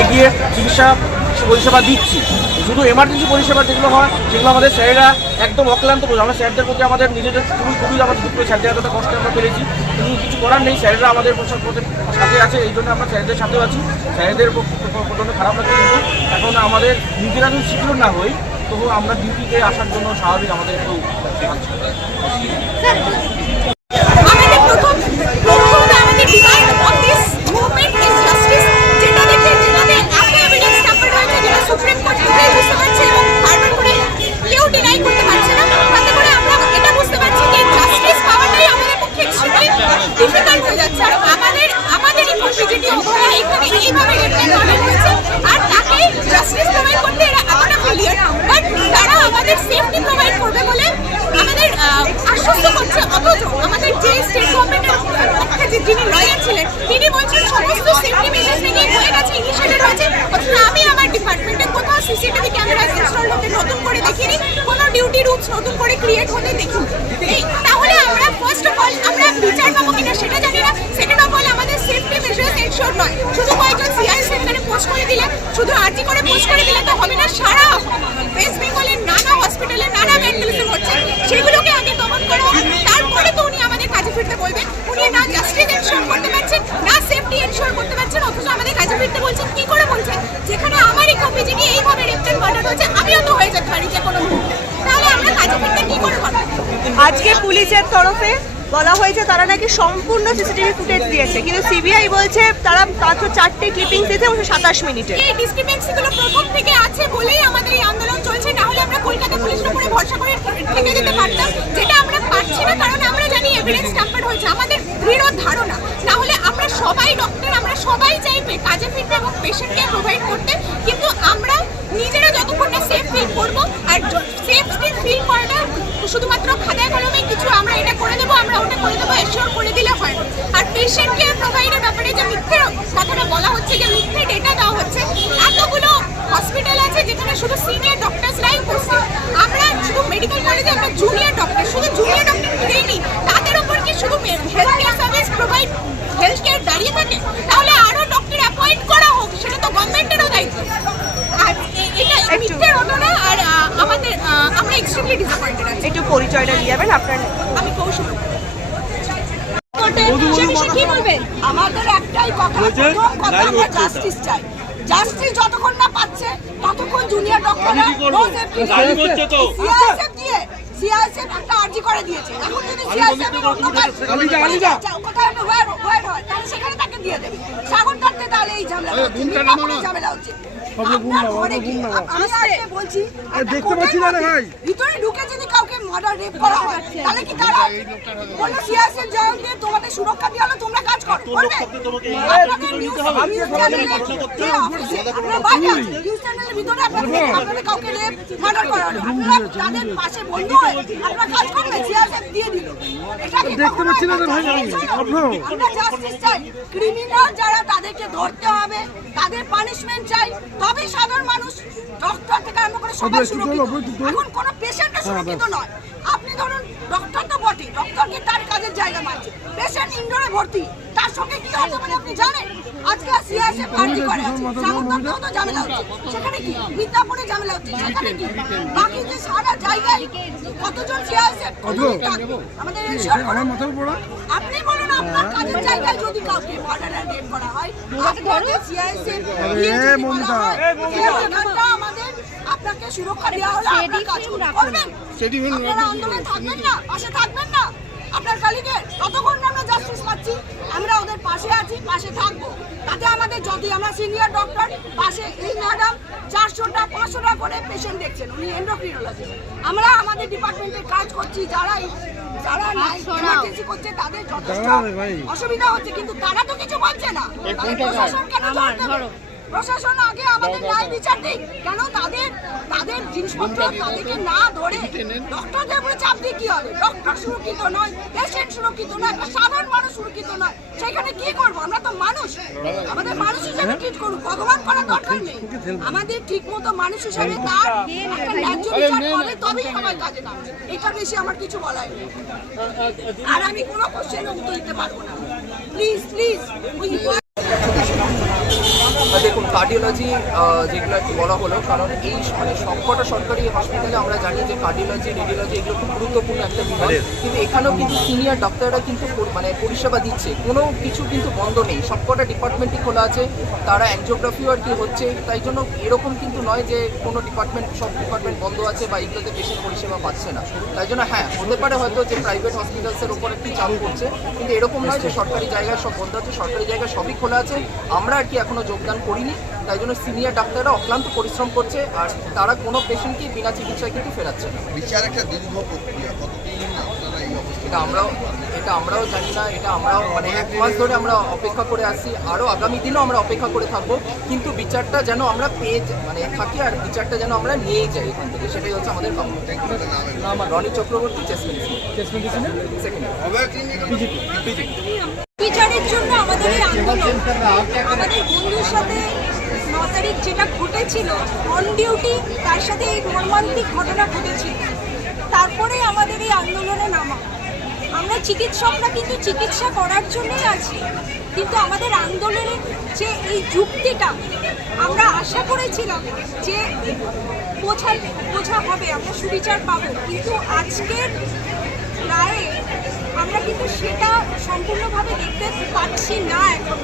গিয়ে গিয়ে চিকিৎসা পরিষেবা দিচ্ছি। শুধু এমার্জেন্সি পরিষেবা যেগুলো হয়, সেগুলো আমাদের স্যারেরা একদম অক্লান্ত আমরা স্যারদের প্রতি আমাদের নিজেদের খুবই খুবই আমাদের দুঃখ স্যারদের এতটা কষ্ট আমরা পেরেছি। কিন্তু কিছু করার নেই। স্যারেরা আমাদের সাথে আছে। এই জন্য আমরা স্যারদের সাথেও আছি। স্যারদের প্রচণ্ড খারাপ লাগছে কিন্তু এখন আমাদের নিজেরা যদি সিকিউর না হই, তবু আমরা ডিউটিতে আসার জন্য স্বাভাবিক আমাদের একটু করে ক্রিয়েট হতে এই, তাহলে আমরা ফার্স্ট অফ অল আমরা বিচার পাবো কিনা সেটা জানি না। সেকেন্ড অফ অল আমাদের সেফটি মেজার্স এনশোর নয়। শুধু কয়েকজন সিআই সেন্টারে পোস্ট করে দিলে, শুধু আর্জি করে পোস্ট করে দিলে তো হবে না, সারা ওয়েস্ট বেঙ্গলের নানা হসপিটালে নানা ভ্যান্ডালিজম হচ্ছে। সেগুলোকে আগে দমন করো। তারপরে তো উনি আমাদের কাজে ফিরতে বলবেন। উনি না জাস্টিস এনশোর করতে পারছেন, না সেফটি এনশোর করতে পারছেন, অথচ আমাদের কাজে ফিরতে বলছেন। কি করে বলছেন? যেখানে আমারই কপি যিনি এইভাবে রেপটেন মার্ডার হচ্ছে আমিও তো হয়ে যেতে পারি যে কোনো মুহূর্তে তাহলে আমরা কাজে ফিরতে কি করে পারব আজকে পুলিশের তরফে বলা হয়েছে তারা নাকি সম্পূর্ণ সিসিটিভি ফুটেজ দিয়েছে। কিন্তু সিবিআই বলছে তারা মাত্র চারটে ক্লিপিং দিয়েছে এবং সাতাশ মিনিটে। এই ডিসক্রিপেন্সিগুলো প্রথম থেকে আছে বলেই আমাদের এই আন্দোলন চলছে। না হলে আমরা কলকাতা পুলিশের উপরে ভরসা করে থেকে যেতে পারতাম। যেটা আমরা পারছি না, কারণ আমরা জানি এভিডেন্স ট্যাম্পার হয়েছে। আমাদের দৃঢ় ধারণা। না হলে আমরা সবাই ডক্টর আমরা সবাই চাই কাজে ফিরতে এবং পেশেন্টকে প্রোভাইড করতে। কিন্তু আমরা নিজেরা যতক্ষণ না সেফ ফিল করব আর সেফ ফিল করাটা শুধুমাত্র খাতায় কলমে কিছু আমরা এটা করে দেবো আমরা ওটা করে দেবো এশিওর করে দিলে হয় না। আর পেশেন্ট কেয়ার প্রোভাইডের ব্যাপারে যে মিথ্যে কথাটা বলা হচ্ছে যে মিথ্যে ডেটা দেওয়া হচ্ছে এতগুলো হসপিটাল আছে যেখানে শুধু সিনিয়র ডক্টরসরাই বসছে আমরা শুধু মেডিকেল কলেজে আমরা জুনিয়র ডক্টর শুধু জুনিয়র ডক্টর দেইনি তাদের উপর কি শুধু health care service provide health care দাঁড়িয়ে থাকে? তাহলে আরও ডক্টর অ্যাপয়েন্ট করা হোক সেটা তো গভর্নমেন্টেরও দায়িত্ব। আর এটা মিথ্যে হতো না আর আমাদের আমরা এক্সট্রিমলি ডিসঅ্যাপয়েন্টেড আছি। একটু পরিচয়টা দিয়ে যাবেন আপনার আমি কৌশল সে বিষয়ে কি বলবেন আমাদের একটাই কথা প্রথম কথা আমরা জাস্টিস চাই। জাস্টিস যতক্ষণ না পাচ্ছে ততক্ষণ জুনিয়র ডক্টররা সিআইএসএফ দিয়ে সিআইএসএফ একটা আর্জি করে দিয়েছে। এখন যদি সিআইএসএফ কাজ আচ্ছা, কোথায় একটা ওয়ার ওয়ার হয়? তাহলে সেখানে তাকে দিয়ে দেবে। সাগর কাটতে তাহলে এই ঝামেলা হচ্ছে। মির্জাপুরে ঝামেলা হচ্ছে। আপনার ঘরে কি আমি আজকে বলছি দেখতে পাচ্ছি না ভাই। ভিতরে ঢুকে যদি মার্ডার রেপ করা হয়? তাহলে কি তারা বলল সিআইএসএফ জয়েন দিয়ে তোমাদের সুরক্ষা দিয়ে হলো তোমরা কাজ করো করবে? আপনাদের নিউজ নিউজ চ্যানেলে যে অফিসে আপনারা বাইরে আছেন নিউজ চ্যানেলের ভিতরে আপনাদের আপনাদের কাউকে রেপ মার্ডার করা হলো। আপনারা তাদের পাশে বন্ধু হয়ে আপনারা কাজ করবে সিআইএসএফ দিয়ে দিল। দেখতে পাচ্ছি না ভাই। আমরা জাস্টিস চাই। ক্রিমিনাল যারা তাদেরকে ধরতে হবে তাদের পানিশমেন্ট চাই। তবেই সাধারণ মানুষ ডক্টর থেকে আরম্ভ করে সবাই সুরক্ষিত। এখন কোনো পেশেন্টও সুরক্ষিত নয়। ধরুন ডক্টর তো বটে ডক্টরকে তার কাজের জায়গা মানছে? পেশেন্ট ইন্ডোরে ভর্তি। তার সঙ্গে কি হতে পারে আপনি জানেন? আজকে সিআইএসএ পার্টি করে আছে। তো ঝামেলা হচ্ছে। সেখানে কি? মিদনাপুরে ঝামেলা হচ্ছে। সেখানে কি? বাকি যে সারা জায়গায় কতজন সিআইএসএ আমাদের আপনি বলুন আপনার কাজের জায়গায় যদি কাউকে এন্ড করা হয় আপনাকে সিআইএসএ আমাদের আপনাকে সুরক্ষা দেওয়া হলো আপনার কাজ করবেন? আপনারা আন্দোলনে থাকবেন না পাশে থাকবেন না। আপনার কালীকে ততক্ষণ আমরা জাস্টিস পাচ্ছি। আমরা ওদের পাশে আছি পাশে থাকব। তাতে আমাদের যদি আমরা সিনিয়র ডক্টর পাশে এই ম্যাডাম চারশোটা পাঁচশোটা করে পেশেন্ট দেখছেন উনি এন্ডোক্রিনোলজিস্ট আমরা আমাদের ডিপার্টমেন্টে কাজ করছি যারা যারা এমার্জেন্সি করছে তাদের যথেষ্ট অসুবিধা হচ্ছে কিন্তু তারা তো কিছু বলছে না। প্রশাসন কেন প্রশাসন আগে আমাদের ন্যায় বিচার দিক। কেন জিনিসপত্র তাদেরকে না ধরে ডক্টরদের উপরে চাপ দিয়ে কি হবে? ডক্টর সুরক্ষিত নয় পেশেন্ট সুরক্ষিত নয় একটা সাধারণ মানুষ সুরক্ষিত নয়। সেখানে কি করব? আমরা তো মানুষ। আমাদের মানুষ হিসেবে ট্রিট করুক ভগবান করার দরকার নেই। আমাদের ঠিক মতো মানুষ হিসেবে তার একটা ন্যায্য বিচার হবে তবেই সবাই কাজে নামবে। এটা বেশি আমার কিছু বলার নেই। আর আমি কোনো কোশ্চেন উত্তর দিতে পারব না। প্লিজ প্লিজ কার্ডিওলজি যেগুলো একটু বলা হলো কারণ এই মানে সবকটা সরকারি হসপিটালে আমরা জানি যে কার্ডিওলজি রেডিওলজি এগুলো খুব গুরুত্বপূর্ণ একটা বিভাগ। কিন্তু এখানেও কিন্তু সিনিয়র ডাক্তাররা কিন্তু মানে পরিষেবা দিচ্ছে। কোনো কিছু কিন্তু বন্ধ নেই। সবকটা ডিপার্টমেন্টই খোলা আছে। তারা অ্যাংজিওগ্রাফিও আর কি হচ্ছে। তাই জন্য এরকম কিন্তু নয় যে কোনো ডিপার্টমেন্ট সব ডিপার্টমেন্ট বন্ধ আছে বা এগুলোতে পেশেন্ট পরিষেবা পাচ্ছে না। তাই জন্য হ্যাঁ হতে পারে হয়তো যে প্রাইভেট হসপিটালসের উপর একটি চাপ পড়ছে কিন্তু এরকম নয় যে সরকারি জায়গায় সব বন্ধ আছে সরকারি জায়গায় সবই খোলা আছে। আমরা আর কি এখনও যোগদান করিনি। তাই জন্য সিনিয়র ডাক্তাররা অক্লান্ত পরিশ্রম করছে আর তারা কোনো পেশেন্টকে বিনা চিকিৎসায় কিন্তু ফেরাচ্ছে না বিচার একটা দীর্ঘ প্রক্রিয়া কতদিন আপনারা এই এটা আমরাও এটা আমরাও জানি না এটা আমরাও মানে এক মাস ধরে আমরা অপেক্ষা করে আসছি আরও আগামী দিনও আমরা অপেক্ষা করে থাকব কিন্তু বিচারটা যেন আমরা পেয়ে মানে থাকি আর বিচারটা যেন আমরা নিয়েই যাই এখান থেকে সেটাই হচ্ছে আমাদের কাম্য আমার Roni Chakraborty chest medicine second বিচারের জন্য আমাদের আন্দোলন আমাদের বন্ধুর সাথে তারিখ যেটা ঘটেছিল অন ডিউটি তার সাথে এই মর্মান্তিক ঘটনা ঘটেছিল। তারপরে আমাদের এই আন্দোলনে নামা। আমরা চিকিৎসকরা কিন্তু চিকিৎসা করার জন্যই আছি, কিন্তু আমাদের আন্দোলনের যে এই যুক্তিটা, আমরা আশা করেছিলাম যে বোঝা বোঝা হবে, আমরা সুবিচার পাবো। কিন্তু আজকের রায়ে আমরা কিন্তু সেটা সম্পূর্ণভাবে দেখতে পাচ্ছি না এখন।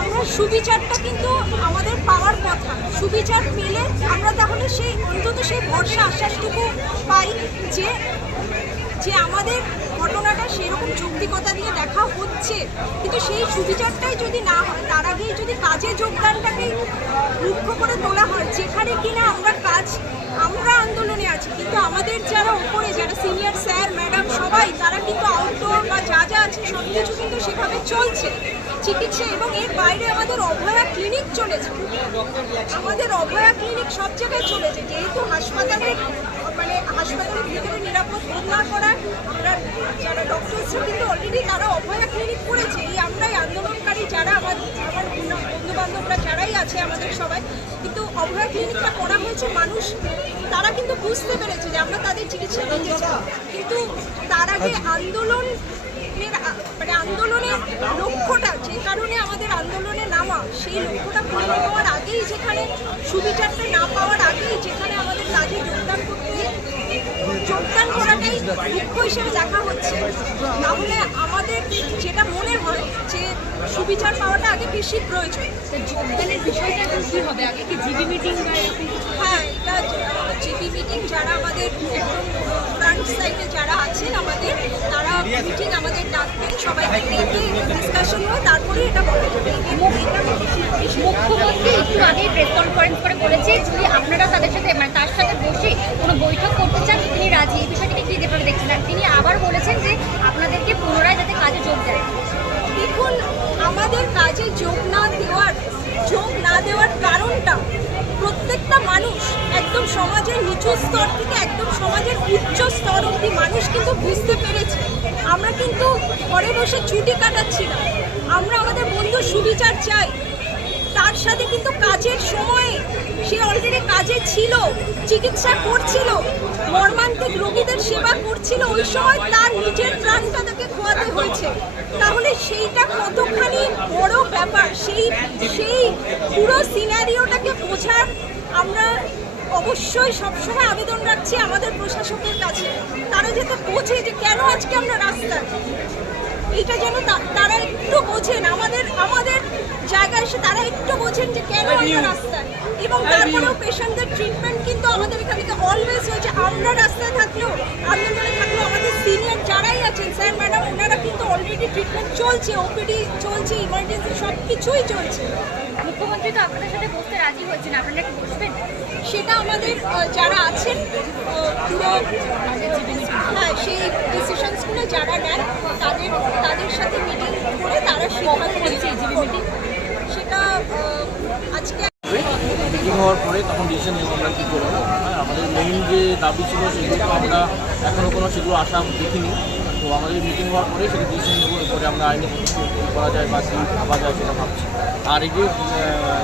আমরা সুবিচারটা কিন্তু আমাদের পাওয়ার কথা। সুবিচার পেলে আমরা তাহলে সেই অন্তত সেই ভরসা আশ্বাসটুকু পাই যে যে আমাদের ঘটনাটা সেরকম যৌক্তিকতা দিয়ে দেখা হচ্ছে। কিন্তু সেই সুবিচারটাই যদি না হয়, তার আগেই যদি কাজে যোগদানটাকে মুখ্য করে তোলা হয়, যেখানে কিনা আমরা কাজ, আমরা আন্দোলনে আছি, কিন্তু আমাদের যারা উপরে যারা সিনিয়র স্যার ম্যাডাম সবাই তারা কিন্তু আউটডোর বা যা যা আছে সব কিছু কিন্তু সেভাবে চলছে। চিকিৎসা এবং এর বাইরে আমাদের অভয়া ক্লিনিক চলেছে। আমাদের অভয়া ক্লিনিক সব জায়গায় চলেছে। যেহেতু হাসপাতালের মানে হাসপাতালের ভিতরে নিরাপদ না করার, আমরা যারা ডক্টরসরা কিন্তু অলরেডি তারা অভয়া ক্লিনিক করেছে। এই আমরাই আন্দোলনকারী যারা আমার আমার বন্ধু বান্ধবরা যারাই আছে আমাদের সবাই। কিন্তু অভয়া ক্লিনিকটা করা হয়েছে মানুষ, তারা কিন্তু বুঝতে পেরেছে যে আমরা তাদের চিকিৎসা চাই। কিন্তু তার আগে আন্দোলন মানে আন্দোলনের লক্ষ্যটা, যে কারণে আমাদের আন্দোলনে নামা, সেই লক্ষ্যটা পূরণ হওয়ার আগেই, যেখানে সুবিচারটা না পাওয়ার আগেই, যেখানে আমাদের কাজে যোগদান করতে যোগদান করাটাই দুঃখ হিসেবে দেখা হচ্ছে। তাহলে আমাদের যেটা মনে হয় যে সুবিচার পাওয়াটা আগে বেশি প্রয়োজন। যোগদানের বিষয়টা কি হবে? আগে কি জিবি মিটিং বা হ্যাঁ এটা জিবি মিটিং যারা আমাদের সাইডে যারা আছেন আমাদের তারা মিটিং আমাদের ডাকবেন সবাইকে ডেকে ডিসকাশন হয় তারপরে এটা বলা যাবে। মুখ্যমন্ত্রী একটু আগে প্রেস কনফারেন্স করে বলেছে যদি আপনারা তাদের সাথে মানে তার সাথে বসে কোনো বৈঠক করতে চান তিনি রাজি। এই বিষয়টিকে কি যেভাবে দেখছেন আর তিনি আবার বলেছেন যে আপনাদেরকে পুনরায় যাতে কাজে যোগ দেয়। দেখুন আমাদের কাজে যোগ না দেওয়ার যোগ না দেওয়ার কারণটা প্রত্যেকটা মানুষ একদম সমাজের নিচু স্তর থেকে একদম সমাজের উচ্চ স্তর অবধি মানুষ কিন্তু বুঝতে পেরেছে। আমরা কিন্তু ঘরে বসে ছুটি কাটাচ্ছি না। আমরা আমাদের বন্ধুর সুবিচার চাই। তার সাথে কিন্তু কাজের সময়ে সে অলরেডি কাজে ছিল, চিকিৎসা করছিল, মর্মান্তিক রোগীদের সেবা করছিল, ওই সময় তার নিজের প্রাণটা তাকে খোয়াতে হয়েছে। সেইটা কতখানি বড় ব্যাপার? সেই সেই পুরো সিনারিওটাকে বোঝার আমরা অবশ্যই সবসময় আবেদন রাখছি আমাদের প্রশাসকের কাছে। তারা যাতে বোঝে যে কেন আজকে আমরা রাস্তায় এটা যেন তারা একটু বোঝেন। আমাদের আমাদের জায়গায় এসে তারা একটু বোঝেন যে কেন আমরা রাস্তায় এবং তারপরেও পেশেন্টদের ট্রিটমেন্ট কিন্তু আমাদের এখান থেকে অলওয়েজ হয়েছে আমরা রাস্তায় থাকলেও আন্দোলনে থাকলেও আমাদের সিনিয়র আছেন স্যার ম্যাডাম ওনারা কিন্তু অলরেডি ট্রিটমেন্ট চলছে ওপিডি চলছে ইমার্জেন্সি সব কিছুই চলছে। মুখ্যমন্ত্রী তো আপনাদের সাথে বসতে রাজি হয়েছেন আপনারা কি বসবেন? সেটা আমাদের যারা আছেন হ্যাঁ সেই ডিসিশনসগুলো যারা নেন তাদের তাদের সাথে মিটিং করে তারা সিদ্ধান্ত সেটা আজকে মিটিং হওয়ার পরে তখন ডিসিশন নিলাম আমরা কী করব। হ্যাঁ আমাদের মেইন যে দাবি ছিল সেগুলো আমরা এখনও কোনো সেগুলো আশা দেখিনি। তো আমাদের মিটিং হওয়ার পরে সেটা ডিসিশন নেব, এরপরে আমরা আইনে করা যায় বা কী ভাবা যায় সেটা ভাবছি। আর এই যে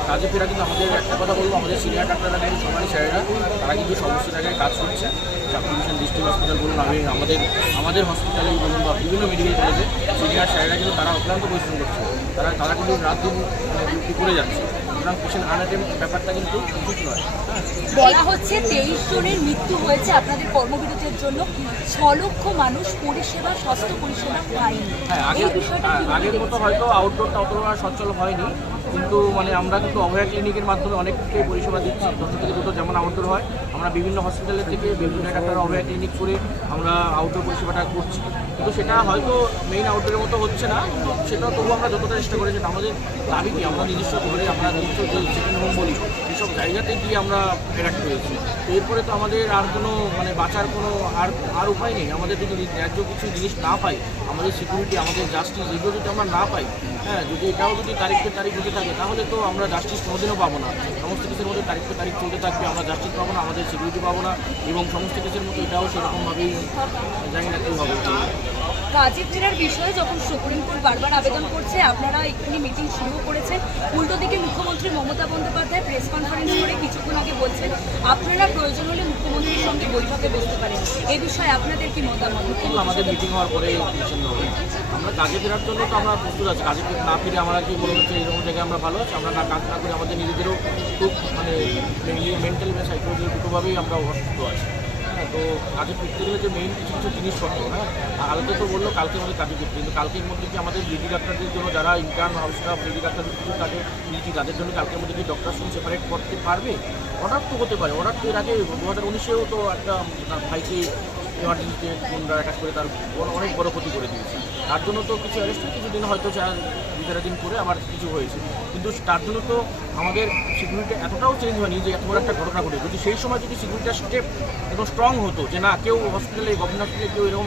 কাজে ফেরা কিন্তু আমাদের একটা কথা বলব আমাদের সিনিয়র ডাক্তাররা কিন্তু সবারই স্যারেরা, তারা কিন্তু সমস্ত জায়গায় কাজ করছে। চাকরি মিশন ডিস্ট্রিক্ট হসপিটাল বলুন, আমি আমাদের আমাদের হসপিটালেই বলুন বা বিভিন্ন মেডিকেল কলেজে সিনিয়র স্যারেরা কিন্তু তারা অক্লান্ত পরিশ্রম করছে। তারা তারা কিন্তু রাত দিন ডিউটি করে যাচ্ছে। সুতরাং পেশেন্ট আনাটেম ব্যাপারটা কিন্তু ঠিক নয়। বলা হচ্ছে তেইশ জনের মৃত্যু হয়েছে আপনাদের কর্মবিরতির জন্য। ছ লক্ষ মানুষ পরিষেবা স্বাস্থ্য পরিষেবা পায়নি। হ্যাঁ আগের বিষয়টা হ্যাঁ, আগের মতো হয়তো আউটডোরটা অতটা সচল হয়নি। কিন্তু মানে আমরা কিন্তু অভয়া ক্লিনিকের মাধ্যমে অনেকটাই পরিষেবা দিচ্ছি। যত থেকে দুটো যেমন আউটডোর হয়, আমরা বিভিন্ন হসপিটালের থেকে বিভিন্ন ডাক্তার অভয়া ক্লিনিক করে আমরা আউটডোর পরিষেবাটা করছি। কিন্তু সেটা হয়তো মেইন আউটডোরের মতো হচ্ছে না সেটা তবুও আমরা যতটা চেষ্টা করি সেটা আমাদের দাবি কি? আমরা নিজস্ব ঘরে আমরা নিজস্ব যে হোম বলি সেসব জায়গাতে গিয়ে আমরা অ্যাডাক্ট হয়েছি তো এরপরে তো আমাদের আর কোনো মানে বাঁচার কোনো আর আর উপায় নেই। আমাদের যদি ন্যায্য কিছু জিনিস না পাই, আমাদের সিকিউরিটি আমাদের জাস্টিস এগুলো যদি আমরা না পাই হ্যাঁ যদি এটাও যদি তারিখের তারিখ হতে থাকে, তাহলে তো আমরা জাস্টিস কোনোদিনও পাবো না। সমস্ত কিছুর মধ্যে তারিখ তারিখ চলতে থাকবে, আমরা জাস্টিস পাবো না, আমাদের সিকিউরিটি পাবো না, এবং সমস্ত কিছুর মতো এটাও সেরকমভাবেই জানি না কী হবে কাজের ফেরার বিষয়ে যখন সুপ্রিম কোর্ট বারবার আবেদন করছে, আপনারা এক্ষুনি মিটিং শুরু করেছেন। উল্টো দিকে মুখ্যমন্ত্রী মমতা বন্দ্যোপাধ্যায় প্রেস কনফারেন্স করে কিছুক্ষণ আগে বলছেন, আপনারা প্রয়োজন হলে মুখ্যমন্ত্রীর সঙ্গে বৈঠকে বসতে পারেন। এই বিষয়ে আপনাদের কি মতামত? আমাদের মিটিং হওয়ার পরে আমরা কাজে ফেরার জন্য তো আমরা প্রস্তুত আছি। কাজে না ফিরে আমরা কি মনে হচ্ছে এরকম জায়গায় আমরা ভালো আছি? আমরা না কাজ না করে আমাদের নিজেদেরও খুব মানে মেন্টাল বা সাইকোলজি দুটোভাবেই আমরা অসুস্থ আছি। তো আগে ফিরতে গেলে যে মেইন কিছু কিছু জিনিসপত্র হ্যাঁ? আলাদা তো বলল কালকে আমাদের কাজে ফিরতে কিন্তু কালকের মধ্যে কি আমাদের লেডি ডাক্তারদের জন্য যারা ইন্টার্ন হাউস স্টাফ ডিডি ডাক্তারদের কিছু তাদের নিয়েছি তাদের জন্য কালকের মধ্যে কি ডক্টর সঙ্গে সেপারেট করতে পারবে? অর্ডার তো হতে পারে অর্ডার তো এর আগে দু হাজার উনিশেও তো একটা ভাইকে এমার্জেন্সিতে গুন্ডা অ্যাটাক করে তার অনেক বড় ক্ষতি করে দিয়েছে। তার জন্য তো কিছু অ্যারেস্ট হয়ে, কিছুদিন হয়তো চার বিচারাধীন করে আবার কিছু হয়েছে। কিন্তু তার জন্য তো আমাদের সিকিউরিটি এতটাও চেঞ্জ হয়নি যে এত বড় একটা ঘটনা ঘটে। যদি সেই সময় যদি সিকিউরিটির স্টেপ একদম স্ট্রং হতো যে না, কেউ হসপিটালে গভর্নমেন্ট হসপিটালে কেউ এরকম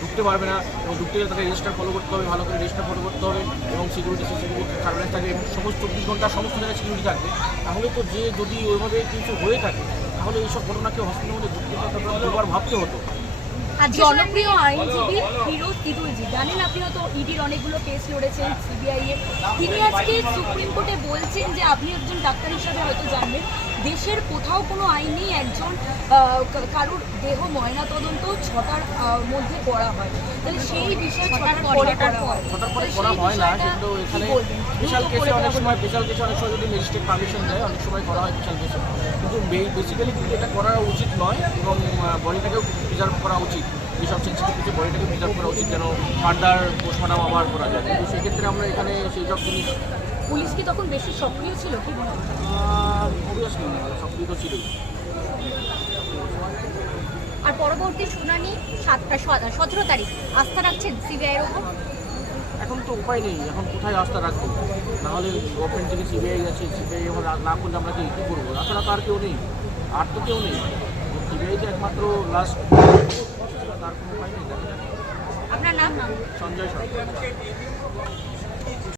ঢুকতে পারবে না, এবং ঢুকতে গেলে তাকে রেজিস্টার ফলো করতে হবে, ভালো করে রেজিস্টার ফলো করতে হবে, এবং সিকিউরিটি সিকিউরিটি সার্ভেলেন্স থাকবে এবং সমস্ত চব্বিশ ঘণ্টা সমস্ত জায়গায় সিকিউরিটি থাকবে, তাহলে তো যে যদি ওইভাবে কিছু হয়ে থাকে, তাহলে এইসব ঘটনাকে হসপিটালের মধ্যে ঢুকতে দুবার ভাবতে হতো। আর জনপ্রিয় আইনজীবী ফিরোজ তিদুইজি জানেন আপনি হয়তো ইডির অনেকগুলো কেস লড়েছেন সিবিআই এ। তিনি আজকে সুপ্রিম কোর্টে বলছেন যে আপনি একজন ডাক্তার হিসাবে হয়তো জানবেন। দেশের কোথাও কোনো আইনেই একজন কারোর দেহ ময়না তদন্ত ছটার মধ্যে করা হয়। তাহলে সেই বিষয়ে ছটার পরে করা হয়। ছটার পরে করা হয় না কিন্তু এখানে? কেসে অনেক সময় কেসে অনেক সময় যদি ম্যাজিস্ট্রেট পারমিশন দেয় অনেক সময় করা হয় স্পেশাল কেসে। কিন্তু বেসিক্যালি কিন্তু এটা করা উচিত নয় এবং বডিটাকেও প্রিজার্ভ করা উচিত। যেসব সেন্সিটিভ কিছু বডিটাকে প্রিজার্ভ করা উচিত যেন ফার্দার পোস্টমর্টম আবার করা যায়। কিন্তু সেক্ষেত্রে আমরা এখানে সেই সব জিনিস পুলিশ কি তখন বেশি সক্রিয় ছিল কি মনে সক্রিয় তো ছিলই। আর পরবর্তী শুনানি সাতটা সতেরো তারিখ। আস্থা রাখছেন সিবিআইয়ের ওপর? এখন তো উপায় নেই এখন কোথায় আস্থা রাখব? নাহলে গভর্নমেন্ট থেকে সিবিআই আছে সিবিআই এখন না করলে আমরা কি কী করব? তাছাড়া তো আর কেউ নেই আর তো কেউ নেই। সিবিআই তো একমাত্র লাস্ট তার কোনো উপায় নেই। আপনার নাম? সঞ্জয় সরকার।